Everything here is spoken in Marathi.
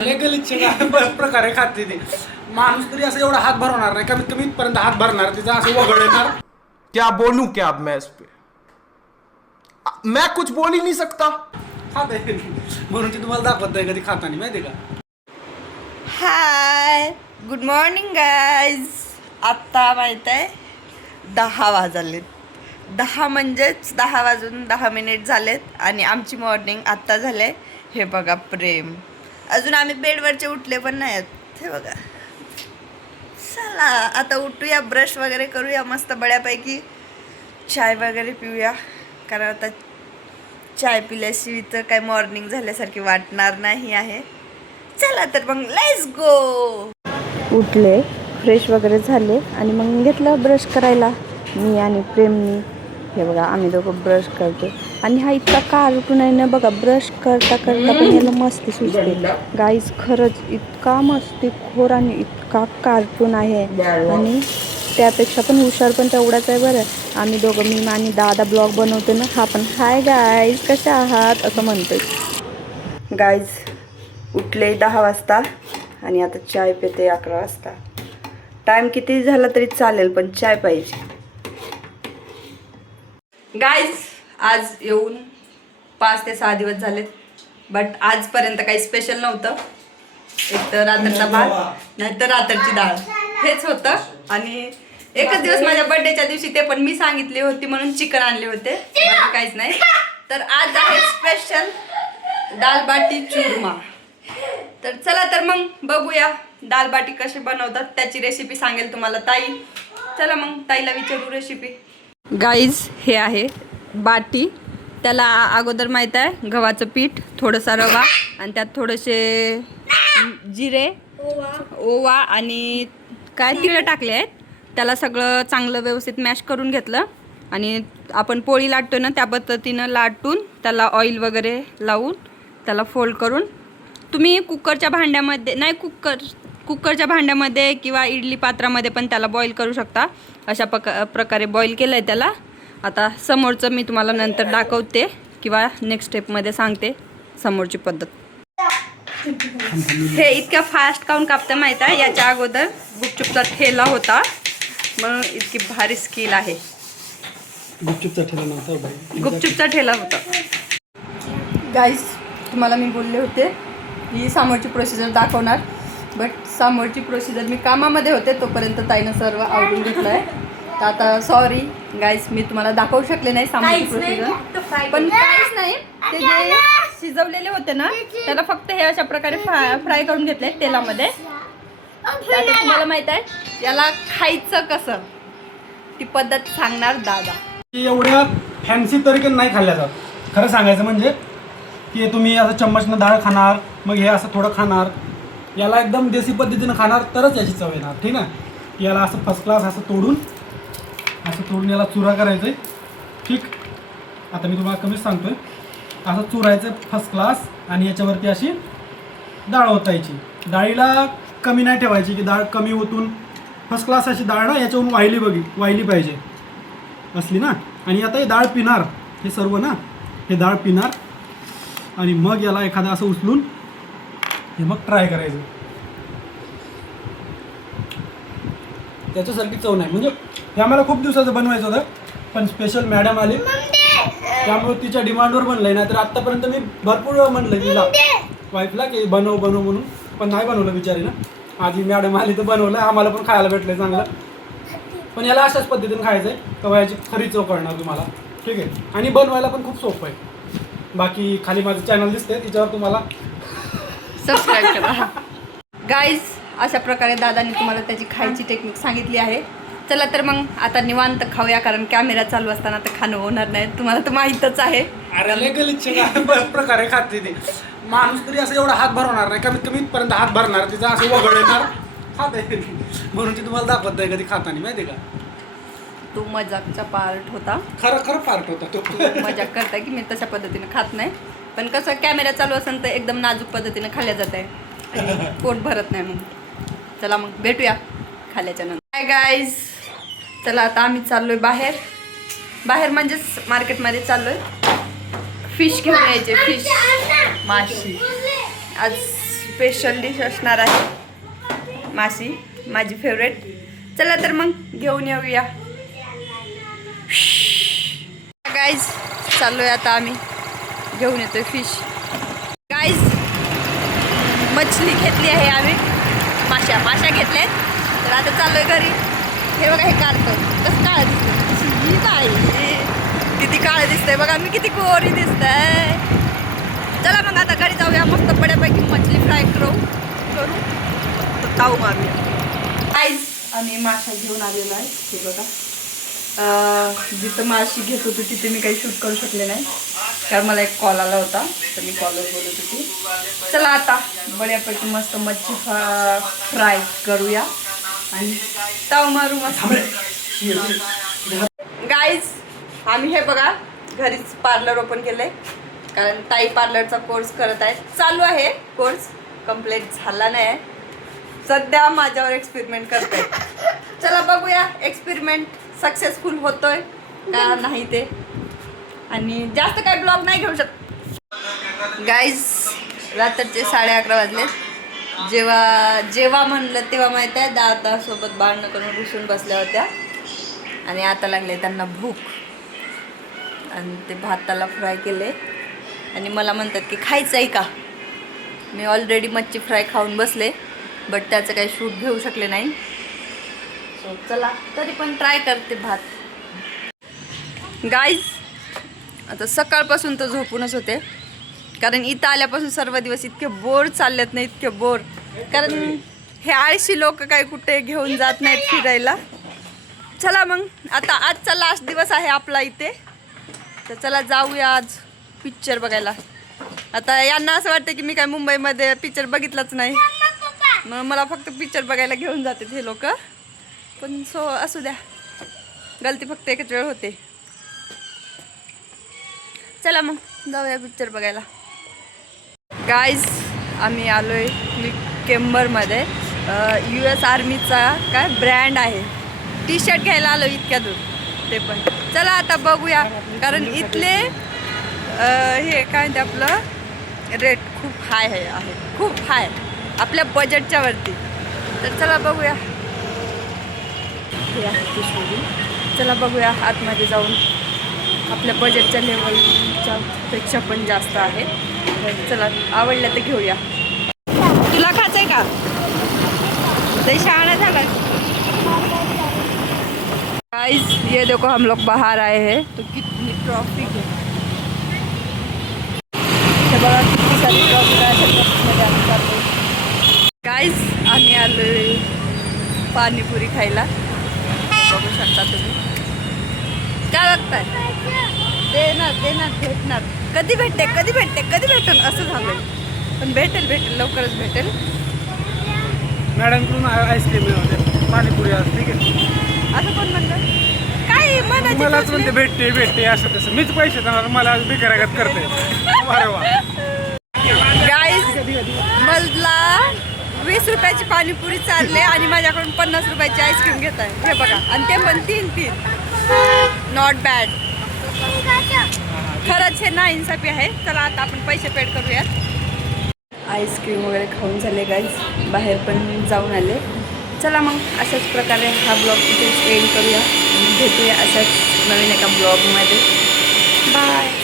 प्रकारे खाते ती माणूस तरी असं एवढा हात भरवणार नाही, कमीत कमी इथपर्यंत हात भरणार, तिचा असं वगळणार. क्या बोलूं क्या अब मैं इस पे, मैं कुछ बोल ही नहीं सकता. खाते म्हणून ती तुम्हाला दाखवत नाही कधी खाताना, माहिती का. हाय, गुड मॉर्निंग गाईज. आत्ता माहीत आहे 10 वाजलेत. 10 म्हणजेच 10 वाजून 10 मिनिट झालेत आणि आमची मॉर्निंग आत्ता झाले. हे बघा प्रेम, अजून आम्ही बेडवरचे उठले पण नाही आहेत. हे बघा, चला आता उठूया, ब्रश वगैरे करूया, मस्त बड्यापैकी चाय वगैरे पिऊया, कारण आता चाय पिल्याशिवाय तर काय मॉर्निंग झाल्यासारखी वाटणार नाही आहे. चला तर मग लेट्स गो. उठले, फ्रेश वगैरे झाले आणि मग घेतलं ब्रश करायला मी आणि प्रेमनी. हे बघा आम्ही दोघं ब्रश करतो आणि हा इतका कार्टून आहे ना बघा, ब्रश करता करता पण याला मस्ती सुचते गाईज. खरंच इतका मस्तीखोर आणि इतका कार्टून आहे आणि त्यापेक्षा पण हुशार पण तेवढाच आहे बरं. आम्ही दोघं, मी आणि दादा ब्लॉग बनवतो ना, हा पण हाय गाईज कशा आहात असं म्हणतोय. गाईज उठले 10 वाजता आणि आता चाय पिते 11 वाजता. टाईम किती झाला तरी चालेल पण चाय पाहिजे. गाईज आज येऊन 5 ते 6 दिवस झालेत, बट आजपर्यंत काही स्पेशल नव्हतं. एक तर रात्रीचा भात, नाहीतर रात्रीची डाळ, हेच होतं. आणि एकच दिवस माझ्या बर्थडेच्या दिवशी, ते पण मी सांगितली होती म्हणून चिकन आणले होते, बाकी काहीच नाही. तर आज आहे स्पेशल दाल बाटी चूरमा. तर चला तर मग बघूया दाल बाटी कशी बनवतात, त्याची रेसिपी सांगेल तुम्हाला ताई. चला मग ताईला विचारू रेसिपी. गाईज हे आहे बाटी. त्याला अगोदर माहीत आहे गव्हाचं पीठ, थोडंसा रवा आणि त्यात थोडेसे जिरे, ओवा आणि काय तिळ टाकले आहेत. त्याला सगळं चांगलं व्यवस्थित मॅश करून घेतलं आणि आपण पोळी लाटतो ना त्या पद्धतीनं लाटून त्याला ऑइल वगैरे लावून त्याला फोल्ड करून, तुम्ही कुकरच्या भांड्यामध्ये नाही, कुकरच्या भांड्यामध्ये किंवा इडली पात्रामध्ये पण त्याला बॉईल करू शकता. अशा प्रकारे बॉईल केलं आहे त्याला. आता समोरचं मी तुम्हाला नंतर दाखवते किंवा नेक्स्ट स्टेपमध्ये सांगते समोरची पद्धत. हे इतक्या फास्ट काऊन कापतं माहीत आहे, याच्या अगोदर गुपचूपचा ठेला होता म्हणून इतकी भारी स्किल आहे. गुपचूपचा ठेला नव्हता भाई, गुपचूपचा ठेला होता. गाईस तुम्हाला मी बोलले होते ही समोरची प्रोसिजर दाखवणार, बट समोरची प्रोसिजर मी कामामध्ये होते तोपर्यंत ताईनं सर्व आवडून घेतलं आहे. तर आता सॉरी गाईस, मी तुम्हाला दाखवू शकले नाही समोरची प्रोसिजर. पण काहीच नाही, ते जे शिजवलेले होते ना त्याला फक्त हे अशा प्रकारे फ्राय करून घेतले तेलामध्ये. आता तुम्हाला माहीत आहे याला खायचं कसं, ती पद्धत सांगणार दादा. एवढ्या फॅन्सी तरीकेने नाही खाल्ल्या जात. खरं सांगायचं म्हणजे की तुम्ही असं चम्मचनं डाळ खाणार, मग हे असं थोडं खाणार, याला एकदम देसी पद्धतीनं खाणार तरच याची चव येणार. ठीक आहे, याला असं फर्स्ट क्लास असं तोडून याला चुरा करायचं आहे. ठीक, आता मी तुम्हाला कमीच सांगतोय, असं चुरायचं फर्स्ट क्लास आणि याच्यावरती अशी डाळ ओतायची. डाळीला कमी नाही ठेवायची की डाळ कमी ओतून, फर्स्ट क्लास अशी डाळ ना याच्यावरून वाहिली पाहिजे असली ना. आणि आता हे डाळ पिणार, हे सर्व ना हे डाळ पिणार आणि मग याला एखादं असं उचलून हे मग ट्राय करायचं. त्याच्यासारखी चव नाही. म्हणजे हे आम्हाला खूप दिवसाचं बनवायचं होतं, पण स्पेशल मॅडम आली त्यामुळे तिच्या डिमांडवर बनलं. नाही तर आत्तापर्यंत मी भरपूर वेळा म्हणलं तिला, वाईफला की बनव म्हणून, पण नाही बनवलं बिचारीनं. आधी मॅडम आली तर बनवलं, आम्हाला पण खायला भेटलं चांगलं. पण याला अशाच पद्धतीने खायचं आहे, तेव्हा याची खरी चव कळणार तुम्हाला. ठीक आहे, आणि बनवायला पण खूप सोपं आहे. बाकी खाली माझं चॅनल दिसते, तिच्यावर तुम्हाला सबस्क्राईब करा. गाईज अशा प्रकारे दादांनी तुम्हाला त्याची खायची टेक्निक सांगितली आहे. चला तर मग आता निवांत खाऊया, कारण कॅमेरा चालू असताना तर खाणं होणार नाही, तुम्हाला तर माहीतच आहे. अरे प्रकारे खाते ती माणूस तरी असं एवढा हात भरवणार नाही, कमीत कमी इथपर्यंत हात भरणार, तिचा असं वगळणार. खाते म्हणून ती तुम्हाला दाखवत नाही कधी खाताना, माहिती का. तो मजाकचा पार्ट होता, खरं पार्ट होता तो. मजाक करता की मी तशा पद्धतीने खात नाही, पण कसं कॅमेरा चालू असेल तर एकदम नाजूक पद्धतीने खाल्ल्या जात आहे आणि पोट भरत नाही. मग चला मग भेटूया खाल्ल्याच्या नंतर. हाय गाईज, चला आता आम्ही चाललोय बाहेर म्हणजेच मार्केटमध्ये चाललोय. फिश घेऊन यायचे, फिश माशी. आज स्पेशल डिश असणार आहे माशी, माझी फेवरेट. चला तर मग घेऊन येऊया. गाईज चाललोय आता आम्ही, घेऊन येतोय फिश. गाईज मछली घेतली आहे आम्ही, माशा घेतल्यात. तर आता चाललोय घरी. हे बघा, हे काढतो कसं काळं दिसतंय, काय किती काळं दिसतंय बघा, मी किती गोरी दिसतंय. चला मग आता घरी जाऊया, मस्त बड्यापैकी मछली फ्राय करू खाऊ मारूया. गाईज आम्ही माशा घेऊन आलेलो आहे. हे बघा, जिथं माशी घेत होती तिथे मी काही शूट करू शकले नाही, कारण मला एक कॉल आला होता, तर मी कॉलवर बोलत होती. चला आता बड्यापैकी मस्त मच्छी फ्राय करूया आणि ताव मारू मस्त. गाईज आम्ही हे बघा घरीच पार्लर ओपन केलंय, कारण ताई पार्लरचा कोर्स करत आहे. चालू आहे कोर्स, कम्प्लीट झाला नाही, सध्या माझ्यावर एक्सपेरिमेंट करते. चला बघूया एक्सपेरिमेंट सक्सेसफुल होतोय का नाही ते. आणि जास्त काही ब्लॉग नाही घेऊ शकत. गाईज रात्रीचे 11:30 वाजले. जेव्हा म्हणलं तेव्हा माहीत आहे दादासोबत भांडणं करून रुसून बसल्या होत्या आणि आता लागले त्यांना भूक. आणि ते भाताला फ्राय केले आणि मला म्हणतात की खायचं आहे का. मी ऑलरेडी मच्छी फ्राय खाऊन बसले, बट त्याचं काही शूट घेऊ शकले नाही. सो चला तरी पण ट्राय करते भात. गाईज आता सकाळपासून तर झोपूनच होते, कारण इथं आल्यापासून सर्व दिवस इतके बोर चाललेत ना, इतके बोर. कारण हे आळशी लोक काही कुठे घेऊन जात नाहीत फिरायला. चला मग आता आजचा लास्ट दिवस आहे आपला इथे, तर चला जाऊया आज पिक्चर बघायला. आता यांना असं वाटतं की मी काय मुंबईमध्ये पिक्चर बघितलाच नाही, मग मला फक्त पिक्चर बघायला घेऊन जातात हे लोक. पण सो असू द्या, गलती फक्त एकच वेळ होते. चला मग जाऊया पिक्चर बघायला. गाईज आम्ही आलोय केम्बरमध्ये, US आर्मीचा काय ब्रँड आहे, टी शर्ट घ्यायला आलो इतक्या दूर ते पण. चला आता बघूया, कारण इथले हे काय म्हणते आपलं रेट खूप हाय आहे, खूप हाय आपल्या बजेटच्या वरती. तर चला बघूया. हे आहे ते शोरूम. चला बघूया आतमध्ये जाऊन, आपल्या बजेटच्या लेवलच्या पेक्षा पण जास्त आहे. तर चला आवडलं तर घेऊया. तुला खायचं आहे का, ते शहाणा झाला. गाइस ये देखो हम लोग बाहर आए हैं, तो कितनी ट्रॉफिक है. बघा किती सारी ट्रॉफिक आहे. गाइस आम्ही आलोय पाणीपुरी खायला, बघू शकता तुम्ही. काय बघताय, देणार भेटणार, कधी भेटून असं झालं. पण भेटेल लवकरच भेटेल. मॅडमकडून आईस्क्रीम मिळवते, पाणीपुरी आज, ठीक आहे. असं कोण म्हणलं, काय म्हणायचं मलाच म्हणते भेटते असं तसं, मीच पैसे देणार, मला बेकारागत करते. अरे वा. गाईस मला 20 रुपयाची पाणीपुरी चालले आणि माझ्याकडून 50 रुपयाची आईस्क्रीम घेत आहे. हे बघा, आणि ते पण 3 नॉट बॅड. खरंच हे ना इन्साफी आहे. चला आता आपण पैसे पेड करूयात. आईस्क्रीम वगैरे खाऊन झाले गाईज, बाहेर पण जाऊन आले. चला मग अशाच प्रकारे हा ब्लॉग इथेच एंड करूया. भेटूया अशाच नवीन एका ब्लॉगमध्ये. बाय.